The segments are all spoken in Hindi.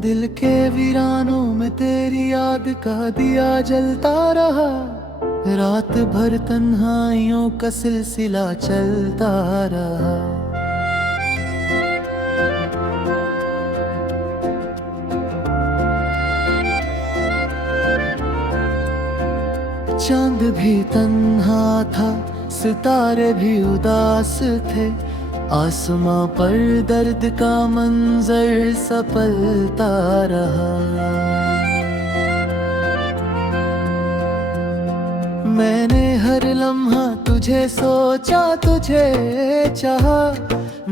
दिल के वीरानों में तेरी याद का दिया जलता रहा। रात भर तन्हाइयों का सिलसिला चलता रहा। चांद भी तन्हा था, सितारे भी उदास थे। आसमां पर दर्द का मंजर सपलता रहा। मैंने हर लम्हा तुझे सोचा, तुझे चाहा।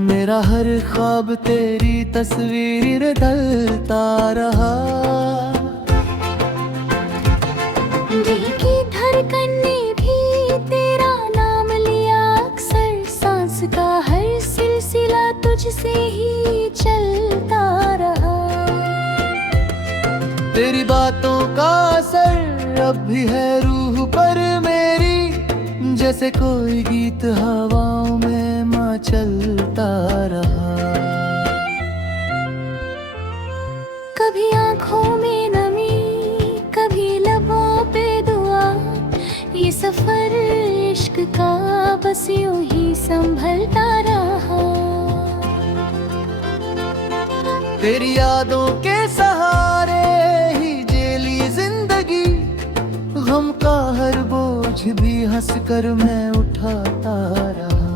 मेरा हर ख्वाब तेरी तस्वीर ढलता रहा। दिल की धड़कन ने भी तेरा नाम लिया अक्सर। सांस का हर सिलसिला तुझसे ही चलता रहा। तेरी बातों का असर अब भी है रूह पर मेरी। जैसे कोई गीत हवाओं में मचलता रहा। कभी आँखों में नमी, कभी लबों पे दुआ। ये सफर इश्क का बस यूं ही संभलता रहा। तेरी यादों के सहारे ही जेली जिंदगी। गम का हर बोझ भी हंसकर मैं उठाता रहा।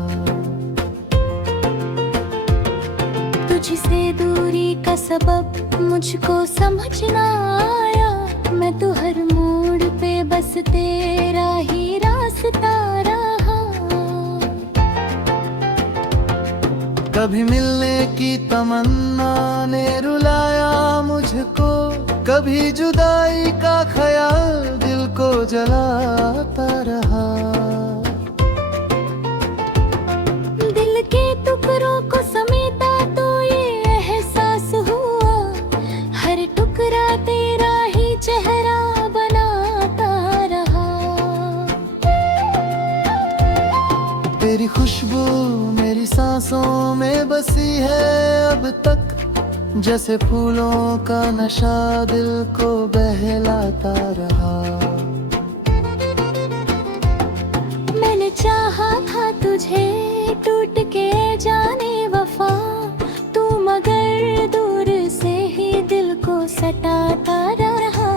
तुझसे दूरी का सबब मुझको समझ ना आया। मैं तो हर मोड़ पे बस तेरा ही रास्ता रहा। कभी मिलने की तमन्ना ने रुलाया मुझको। कभी जुदाई का ख्याल दिल को जलाता रहा। दिल के टुकड़ों को समेटा तो ये एहसास हुआ। हर टुकड़ा तेरा ही चेहरा बनाता रहा। तेरी खुशबू मेरी सांसों में बसी है अब तक। जैसे फूलों का नशा दिल को बहलाता रहा। मैंने चाहा था तुझे टूट के जाने वफा। तू मगर दूर से ही दिल को सताता रहा।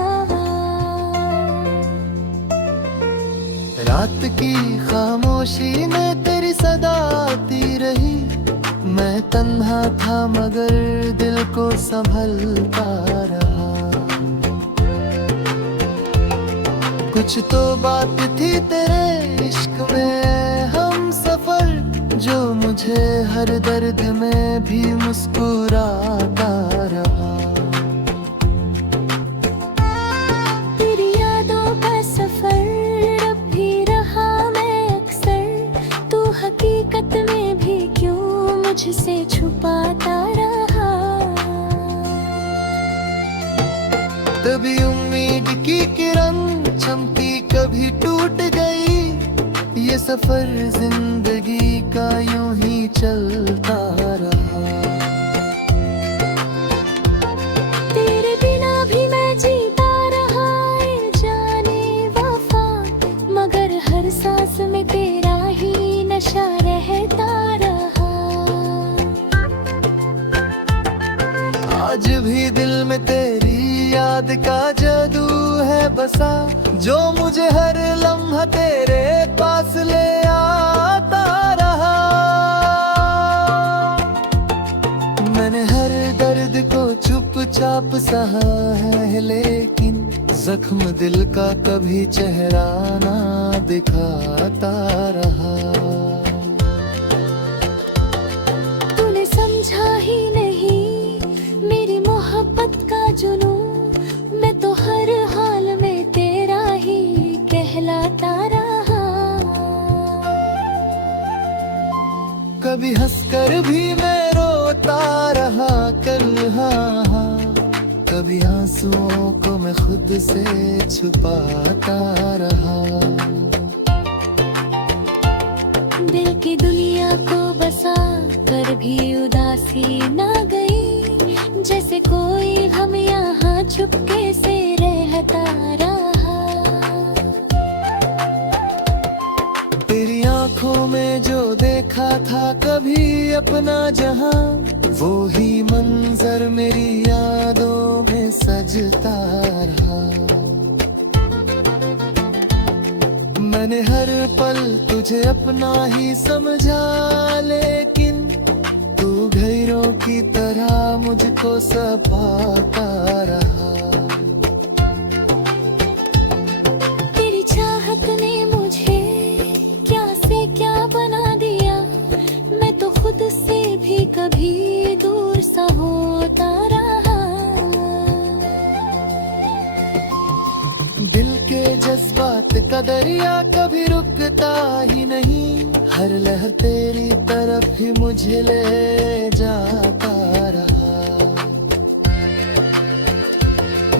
रात की खामोशी में तेरी सदा आती रही। मैं तन्हा था मगर दिल को संभलता रहा। कुछ तो बात थी तेरे इश्क में हम सफर। जो मुझे हर दर्द में भी मुस्कुराता रहा। तेरी यादों का सफर अब भी रहा मैं अक्सर। तू हकीकत में भी क्यों मुझसे छुपाता रहा। तभी उम्मीद की किरण चमकी कभी टूट गई। ये सफर जिंदगी का यूं ही चलता रहा। तेरे बिना भी मैं जीता रहा ये जाने वफा। मगर हर सांस में तेरा ही नशा रहता रहा। आज भी दिल में तेरी याद का जादू है बसा। जो मुझे हर लम्हा तेरे पास ले आता रहा। मैंने हर दर्द को चुपचाप सहा है लेकिन जख्म दिल का कभी चेहरा ना दिखाता रहा। तूने समझा ही नहीं मेरी मोहब्बत का जुनून। मैं तो हर हाल में तेरा ही कहलाता रहा। कभी हंसकर भी मैं रोता रहा कल, हाँ हाँ। कभी आंसुओं को मैं खुद से छुपाता रहा। दिल की दुनिया को बसा कर भी उदासी ना गई। जैसे कोई हम आंखों में जो देखा था कभी अपना जहां, वो ही मंजर मेरी यादों में सजता रहा। मैंने हर पल तुझे अपना ही समझा, लेकिन तू घरों की तरह मुझको सताता रहा। तेरी चाहत ने मुझे क्या से क्या बना दिया, मैं तो खुद से भी कभी दूर सा होता रहा। दिल के जज्बात का दरिया कभी रुकता ही नहीं, हर लहर तेरी तरफ ही मुझे ले जाता रहा।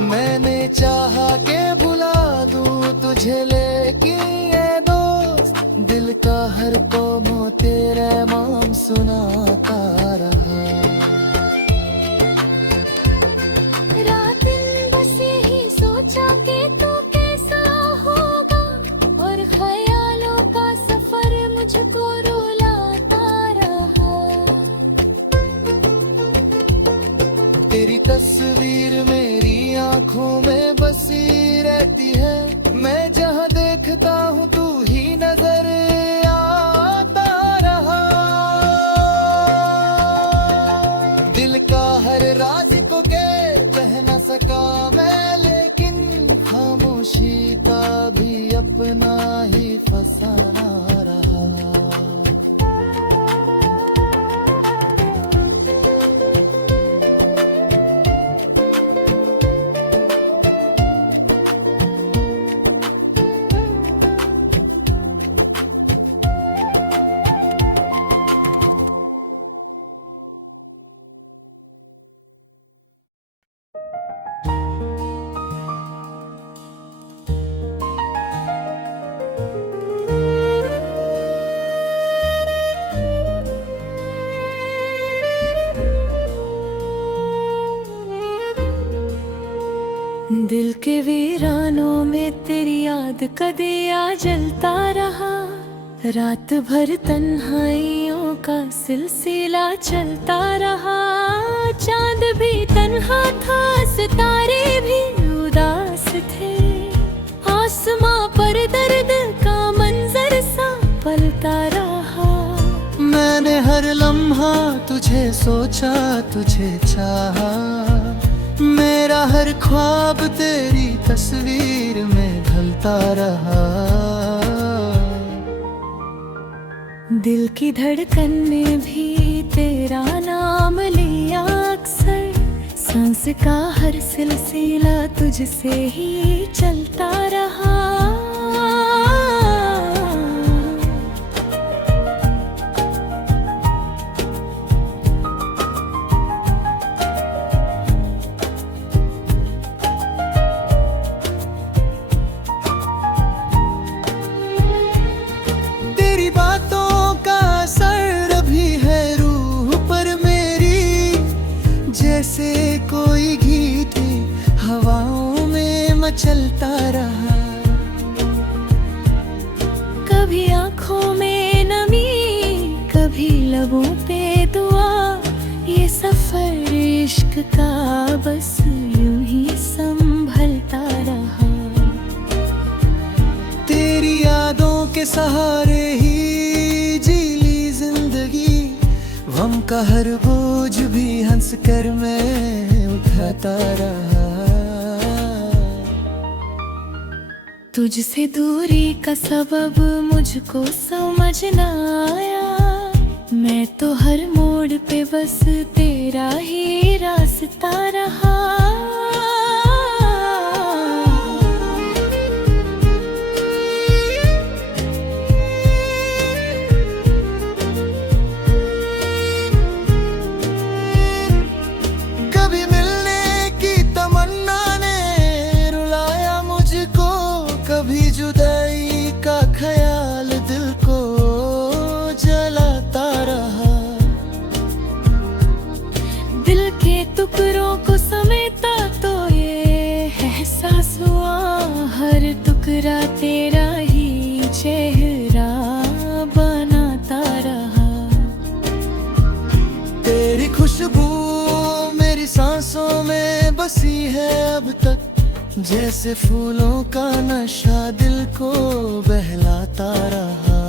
मैंने चाहा के भुला दूं तुझे, लेकिन ये दोस्त दिल का हर कोमो तेरे नाम सुनाता रहा। रात दिन बस यही सोचा कि तू कैसा होगा, और ख्यालों का सफर मुझको रुलाता रहा। तेरी तस्वीर मेरी आंखों में बसी रहती है, मैं जहां देखता हूँ तू ही नजर आता रहा। दिल का हर राज तुझे कह न सका मैं, लेकिन खामोशी का भी अपना ही फसाना रहा। दिल के वीरानों में तेरी याद का दिया जलता रहा। रात भर तन्हाइयों का सिलसिला चलता रहा। चांद भी तन्हा था, सितारे भी उदास थे। आसमां पर दर्द का मंजर सा पलता रहा। मैंने हर लम्हा तुझे सोचा, तुझे चाहा। मेरा हर ख्वाब तेरी तस्वीर में ढलता रहा। दिल की धड़कन ने भी तेरा नाम लिया अक्सर। सांस का हर सिलसिला तुझसे ही चलता रहा। जैसे कोई गीत हवाओं में मचलता रहा। कभी आंखों में नमी, कभी लबों पे दुआ। ये सफर इश्क का बस यूं ही संभलता रहा। तेरी यादों के सहारे ही जी ली जिंदगी। गम का हर बोझ भी हंस कर मैं उठाता रहा। तुझसे दूरी का सबब मुझको समझ न आया। मैं तो हर मोड़ पे बस तेरा ही रास्ता रहा। जुदाई का ख्याल दिल को जलाता रहा। दिल के टुकड़ों को समेटा तो ये एहसास हुआ। हर टुकड़ा तेरा ही चेहरा बना। जैसे फूलों का नशा दिल को बहलाता रहा।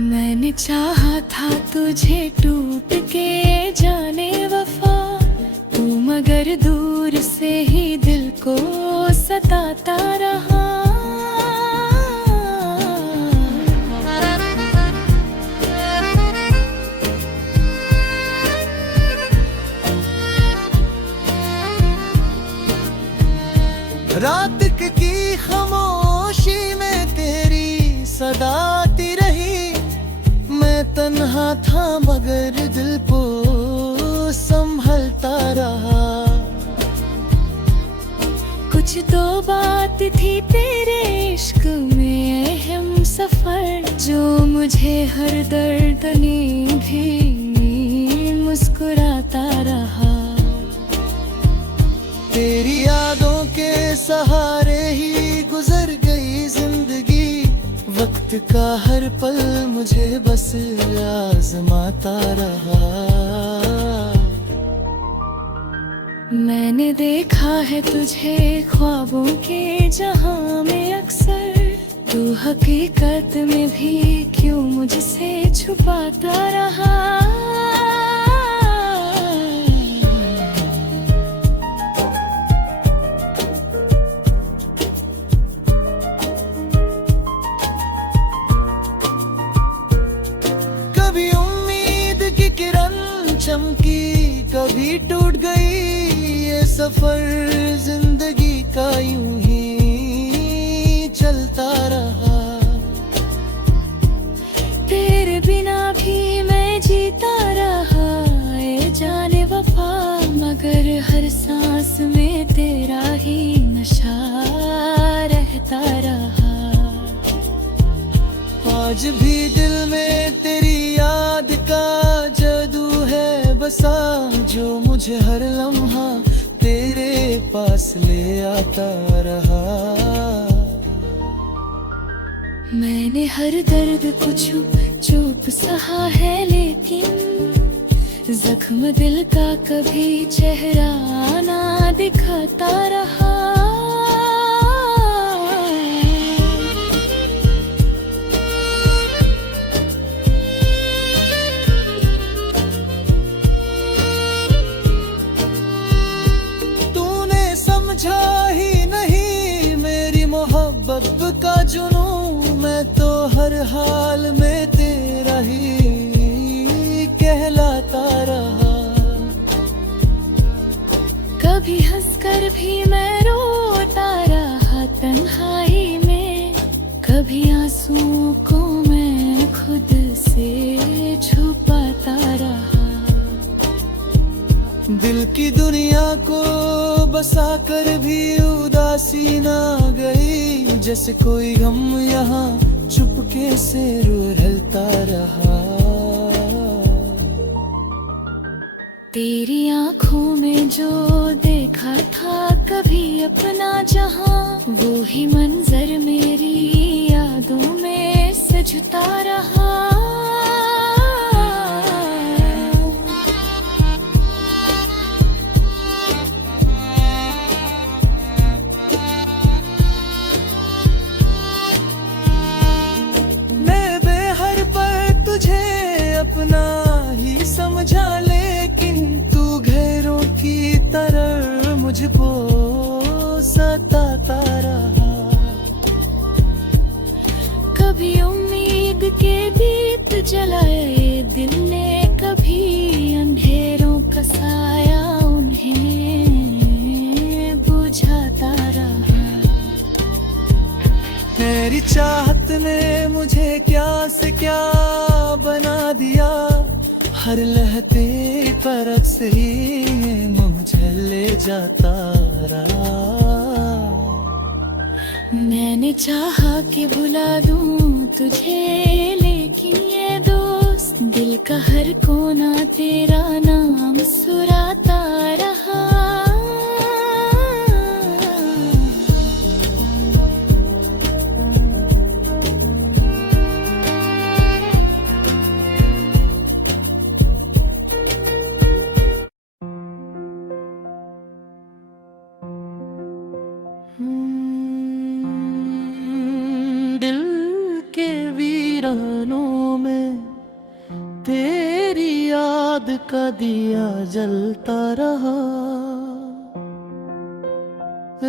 मैंने चाहा था तुझे टूट के जाने वफा, तू मगर दूर से ही दिल को सताता रहा। रात की खामोशी में तेरी सदा आती रही, मैं तन्हा था मगर दिल को संभलता रहा। कुछ तो बात थी तेरे इश्क में अहम सफर, जो मुझे हर दर्द में भी मुस्कुराता रहा। तेरी यादों के सहारे ही गुजर गई जिंदगी, वक्त का हर पल मुझे बस आजमाता रहा। मैंने देखा है तुझे ख्वाबों के जहां में अक्सर, तू हकीकत में भी क्यों मुझसे छुपाता रहा। कभी उम्मीद की किरण चमकी, कभी टूट गई ये सफर जिंदगी का यूं ही चलता रहा। तेरे बिना भी मैं जीता रहा ए जाने वफा, मगर हर सांस में तेरा ही नशा रहता रहा। आज भी दिल में तेरी याद का जादू है बसा, जो मुझे हर लम्हा तेरे पास ले आता रहा। मैंने हर दर्द को चुप चुप सहा है, लेकिन जख्म दिल का कभी चेहरा ना दिखाता रहा। समझा ही नहीं मेरी मोहब्बत का जुनून, मैं तो हर हाल में तेरा ही कहलाता रहा। कभी हंसकर भी मैं रोता रहा तन्हाई में, कभी आंसुओं को मैं खुद से छुपाता रहा। दिल की दुनिया को बसा कर भी उदासी ना गई, जैसे कोई गम यहाँ चुपके से रुलता रहा। तेरी आंखों में जो देखा था कभी अपना जहां, वो ही मंजर मेरी यादों में सजता रहा। अपना ही समझा, लेकिन तू घरों की तरह मुझको सताता रहा। कभी उम्मीद के दीप जलाए दिल ने, कभी अंधेरों का साया उन्हें बुझाता रहा। तेरी चाहत ने मुझे क्या से क्या बना दिया, हर लहते परत से ही मुझे ले जाता रहा। मैंने चाहा कि भुला दूं तुझे, लेकिन ये दोस्त दिल का हर कोना तेरा नाम सुराता रहा। का दिया जलता रहा।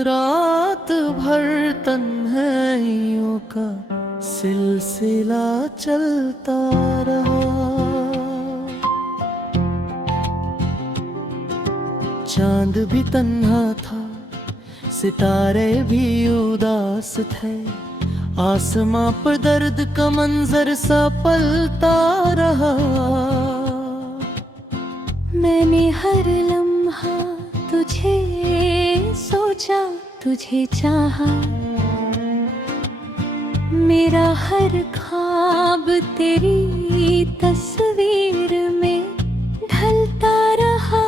रात भर तन्हाइयों का सिलसिला चलता रहा। चांद भी तन्हा था, सितारे भी उदास थे, आसमां पर दर्द का मंजर सा पलता रहा। मैंने हर लम्हा तुझे सोचा, तुझे चाहा, मेरा हर ख्वाब तेरी तस्वीर में ढलता रहा।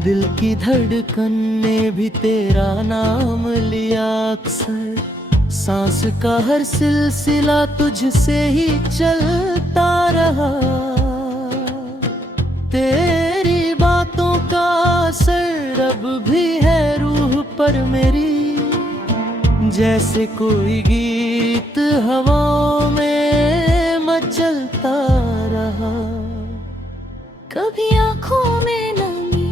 दिल की धड़कन ने भी तेरा नाम लिया अक्सर, सांस का हर सिलसिला तुझसे ही चलता रहा। तेरी बातों का असर अब भी है रूह पर मेरी, जैसे कोई गीत हवाओं में मचलता रहा। कभी आँखों में नमी,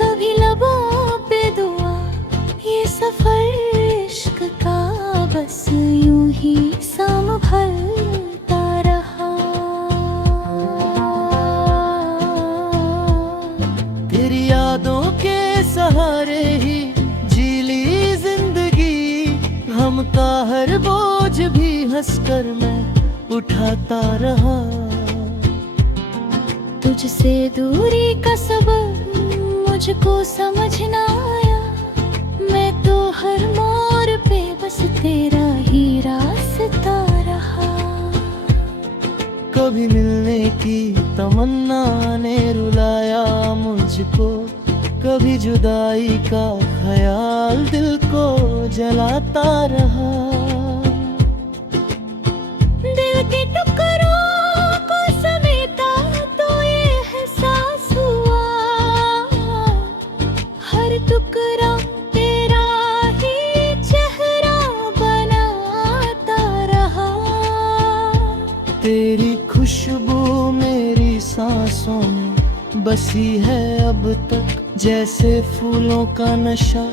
कभी लबों पे दुआ, ये सफर इश्क का बस यूं ही संभलता रहा। तेरी यादों के सहारे ही जी ली जिंदगी, हम का हर बोझ भी हंसकर मैं उठाता रहा। तुझसे दूरी का सबब मुझको समझ न आया, मैं तो हर मोड़ पे बस तेरा ही रास्ता रहा। कभी मिलने की तमन्ना ने रुलाया मुझको, कभी जुदाई का ख्याल दिल को जलाता रहा। दिल के टुकड़ों को समेटा तो ये एहसास हुआ, हर टुकड़ा तेरा ही चेहरा बनाता रहा। तेरी खुशबू मेरी सांसों में बसी है अब तक, जैसे फूलों का नशा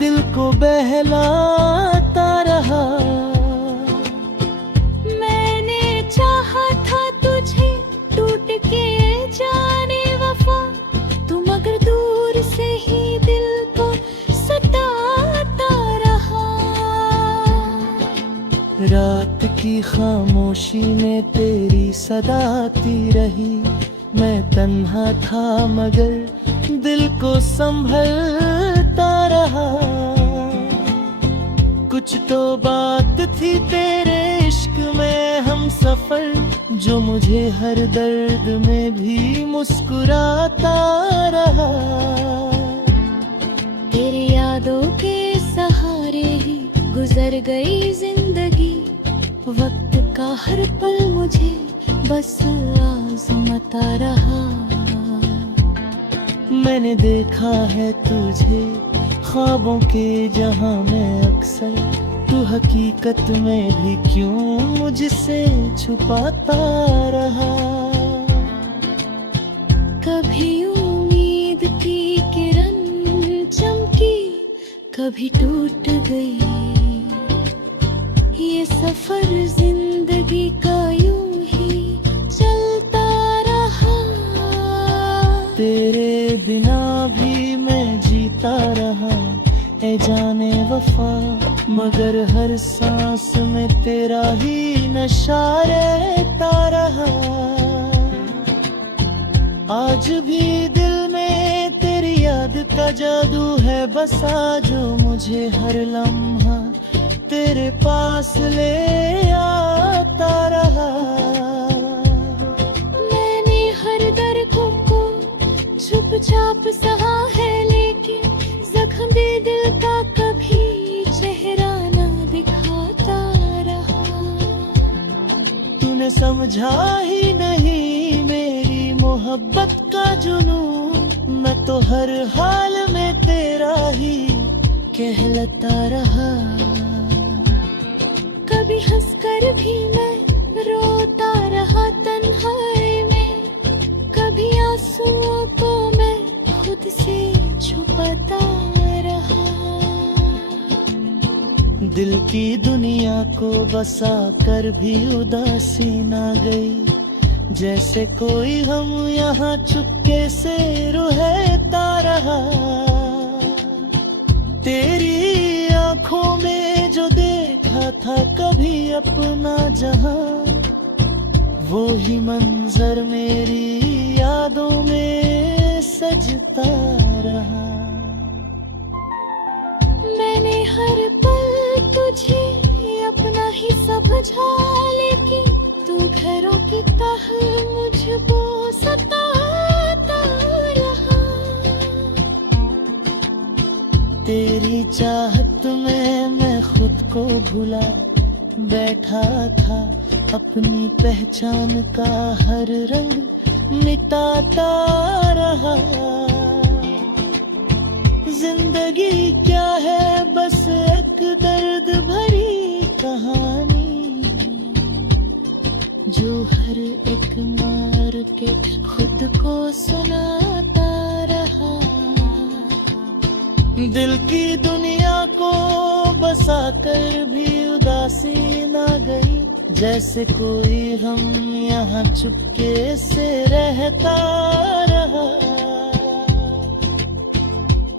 दिल को बहलाता रहा। मैंने चाहा था तुझे टूट के जाने वफा, तुम मगर दूर से ही दिल को सताता रहा। रात की खामोशी में तेरी सदा आती रही, मैं तन्हा था मगर दिल को संभलता रहा। कुछ तो बात थी तेरे इश्क में हम सफर, जो मुझे हर दर्द में भी मुस्कुराता रहा। तेरी यादों के सहारे ही गुजर गई जिंदगी, वक्त का हर पल मुझे बस आज़माता रहा। मैंने देखा है तुझे ख्वाबों के जहां में अक्सर, तू हकीकत में भी क्यों मुझसे छुपाता रहा। कभी उम्मीद की किरण चमकी, कभी टूट गई, ये सफर जिंदगी का यूं ही चलता रहा। तेरे बिना भी मैं जीता रहा ए जाने वफा, मगर हर सांस में तेरा ही नशा रहता रहा। आज भी दिल में तेरी याद का जादू है बसा, जो मुझे हर लम्हा तेरे पास ले आता रहा। मैंने हर दर्द को चुपचाप सहा है, लेकिन जख्म भी दिल का कभी चेहरा ना दिखाता रहा। तूने समझा ही नहीं मेरी मोहब्बत का जुनून, मैं तो हर हाल में तेरा ही कहलाता रहा। कभी हंसकर भी मैं रोता रहा तन्हाई में, दिल की दुनिया को बसा कर भी उदासी ना गई, जैसे कोई हम यहाँ चुपके से रुहता रहा। तेरी आंखों में जो देखा था कभी अपना जहां, वो ही मंजर मेरी यादों में सजता रहा। मैंने हर पल तुझे अपना ही समझा, लेकिन तू घरों की तह मुझको सताता रहा। तेरी चाहत में मैं खुद को भुला बैठा था, अपनी पहचान का हर रंग मिटाता रहा। जिंदगी क्या है, बस एक दर्द भरी कहानी, जो हर एक मार के खुद को सुनाता रहा। दिल की दुनिया को बसा कर भी उदासी ना गई, जैसे कोई हम यहाँ चुपके से रहता रहा।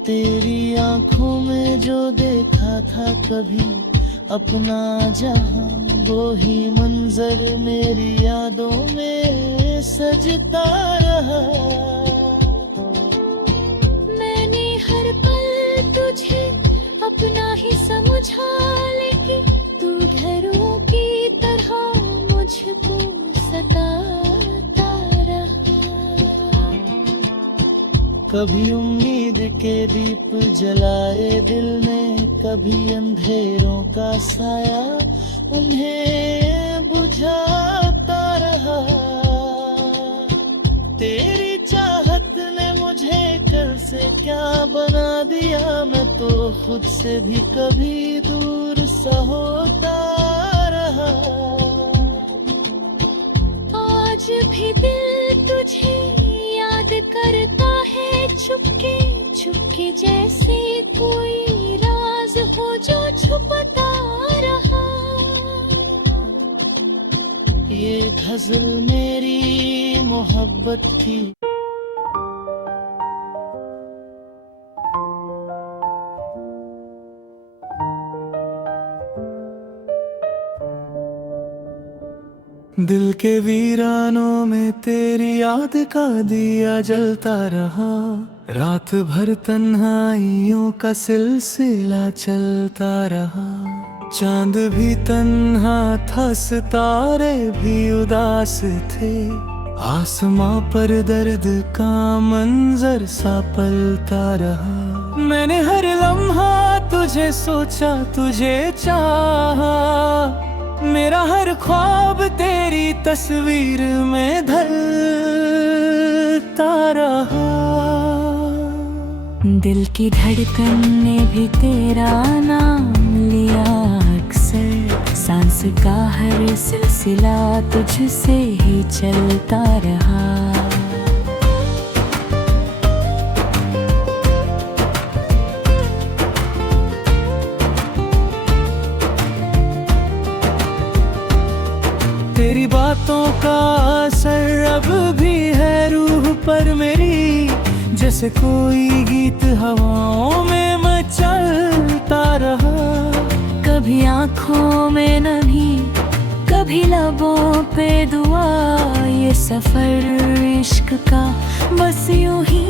तेरी आंखों में जो देखा था कभी अपना जहां, वो ही मंजर मेरी यादों में सजता रहा। मैंने हर पल तुझे अपना ही समझा, लेकिन तू घरों की तरह मुझको सताता रहा। कभी उम्मीद के दीप जलाए दिल में, कभी अंधेरों का साया उन्हें बुझाता रहा। तेरी चाहत ने मुझे कल से क्या बना दिया, मैं तो खुद से भी कभी दूर सा होता रहा। आज भी दिल तुझे याद करता है, चुपके चुपके जैसे कोई राज हो जो छुपता रहा। ये गजल मेरी मोहब्बत की, दिल के वीरानों में तेरी याद का दिया जलता रहा। रात भर तन्हाइयों का सिलसिला चलता रहा। चांद भी तन्हा था, सितारे भी उदास थे, आसमां पर दर्द का मंजर सा पलता रहा। मैंने हर लम्हा तुझे सोचा, तुझे चाहा, मेरा हर ख्वाब तेरी तस्वीर में ढलता रहा। दिल की धड़कन ने भी तेरा नाम लिया अक्सर, सांस का हर सिलसिला तुझसे ही चलता रहा। तेरी बातों का असर अब भी है रूह पर मेरी, जैसे कोई गीत हवाओं में मचलता रहा। कभी आँखों में नमी, कभी लबों पे दुआ, ये सफर इश्क का बस यूं ही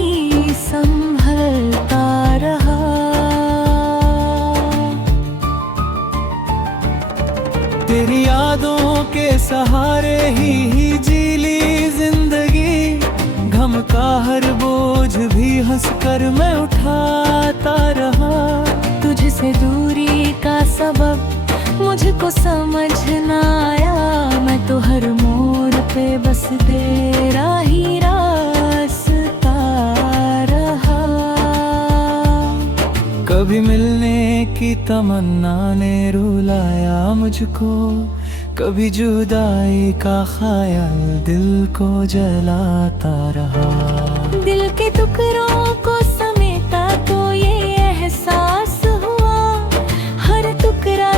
संभलता रहा। तेरी यादों के सहारे ही जी ली जिंदगी, गम का हर बोझ भी हंसकर मैं उठाता रहा। तुझसे दूरी का सबब मुझको समझ ना आया, मैं तो हर मोड़ पे बस तेरा ही रास्ता रहा। कभी मिलने की तमन्ना ने रुलाया मुझको, कभी जुदाई का ख्याल दिल को जलाता रहा। दिल के टुकड़ों को समेटा तो ये एहसास हुआ, हर टुकड़ा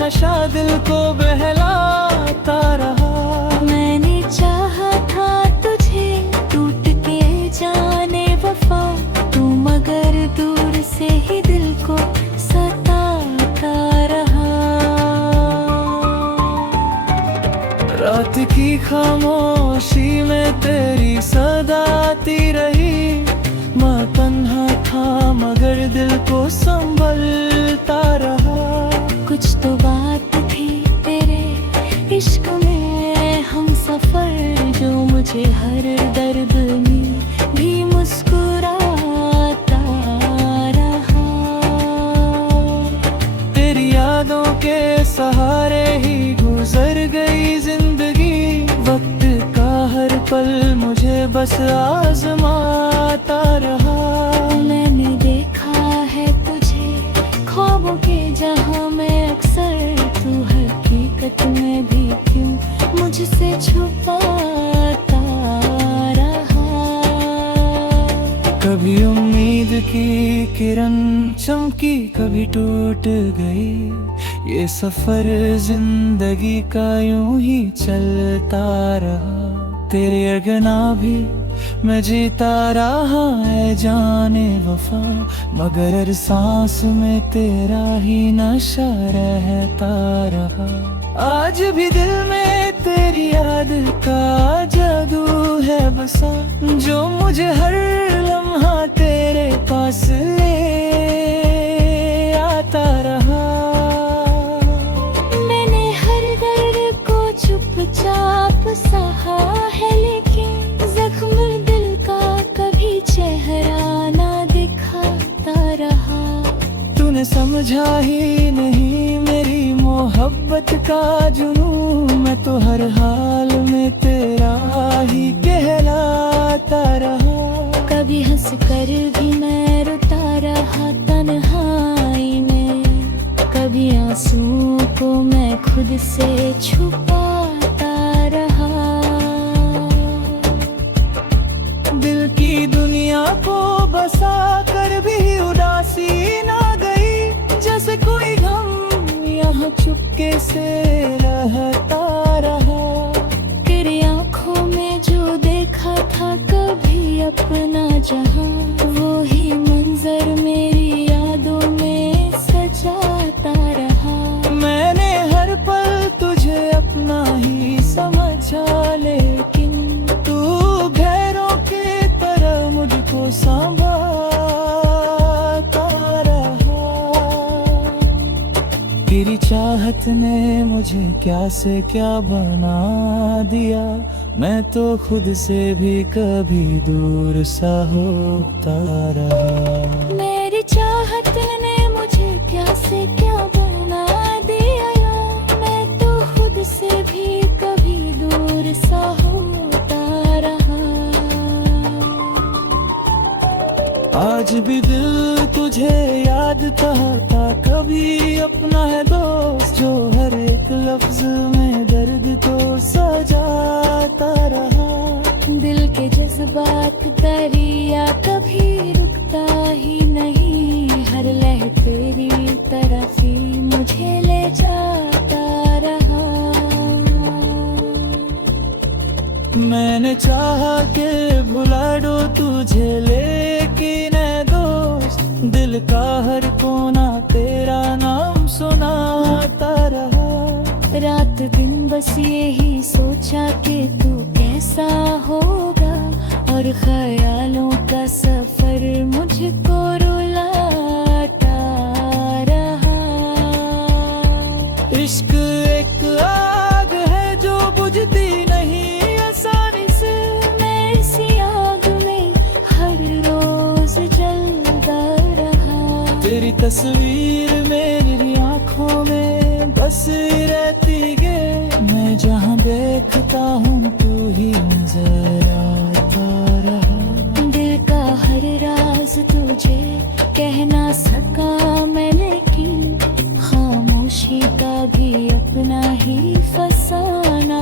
नशा दिल को बहलाता रहा। मैंने चाहा था तुझे टूट के जाने वफा, तू मगर दूर से ही दिल को सताता रहा। रात की खामोशी में तेरी सदा आती रही, मैं तन्हा था मगर दिल को संभलता रहा। कुछ तो बात थी तेरे इश्क में हम सफर, जो मुझे हर दर्द में भी मुस्कुराता रहा। तेरी यादों के सहारे ही गुजर गई जिंदगी, वक्त का हर पल मुझे बस आजमाता रहा। मैंने देखा है तुझे ख्वाबों के जहां में अक्सर, तू हकीकत में भी क्यों मुझसे छुपाता रहा। कभी उम्मीद की किरण चमकी, कभी टूट गई, ये सफर जिंदगी का यूं ही चलता रहा। तेरे अगना भी मैं जीता रहा है जाने वफा, मगर हर सांस में तेरा ही नशा रहता रहा। आज भी दिल में तेरी याद का जादू है बसा, जो मुझे हर लम्हा तेरे पास ले आता रहा। मैंने हर दर्द को चुपचाप सहा है, लेकिन जख्म दिल का कभी चेहरा ना दिखाता रहा। तूने समझा ही नहीं मेरी मोहब्बत का जुनून, मैं तो हर हाल में तेरा ही कहलाता रहा। कभी हंस कर भी मैं रोता रहा तन्हाई में, कभी आंसुओं को मैं खुद से छुपाता रहा। दिल की दुनिया को बसा कर भी उदासी ना गई, जैसे कोई गम यहाँ चुपके से रहता रहा। तेरी आंखों में जो देखा था कभी अपना जहां, वो ही मंजर मेरी यादों में सजाता रहा। मैंने हर पल तुझे अपना ही समझा, लेकिन तू गैरों के तरह मुझको संभालता रहा। तेरी चाहत ने मुझे क्या से क्या बना दिया, मैं तो खुद से भी कभी दूर सा होता रहा। मेरी चाहत ने मुझे क्या से क्या बना दिया, मैं तो खुद से भी कभी दूर सा होता रहा। आज भी दिल तुझे याद था कभी अपना है दोस्त, जो हर एक लफ्ज में दर्द तो सजाता रहा। दिल के जज्बात दरिया कभी रुकता ही नहीं, हर लहर तेरी तरफ ही मुझे ले जाता रहा। मैंने चाहा के भुला दो तुझे, लेकिन ऐ दोस्त दिल का हर कोना तेरा नाम सुनाता रहा। रात दिन बस यही सोचा कि तू कैसा होगा, और ख्यालों का सफर मुझको रुलाता रहा। इश्क एक आग है जो बुझती नहीं आसानी से, मैं इसी आग में हर रोज जलता रहा। तेरी तस्वीर मेरी आंखों में बस रहती गे, मैं जहाँ देखता हूँ तू ही नजर आता रहा। दिल का हर राज तुझे कह ना सका मैं, लेकिन खामोशी का भी अपना ही फसाना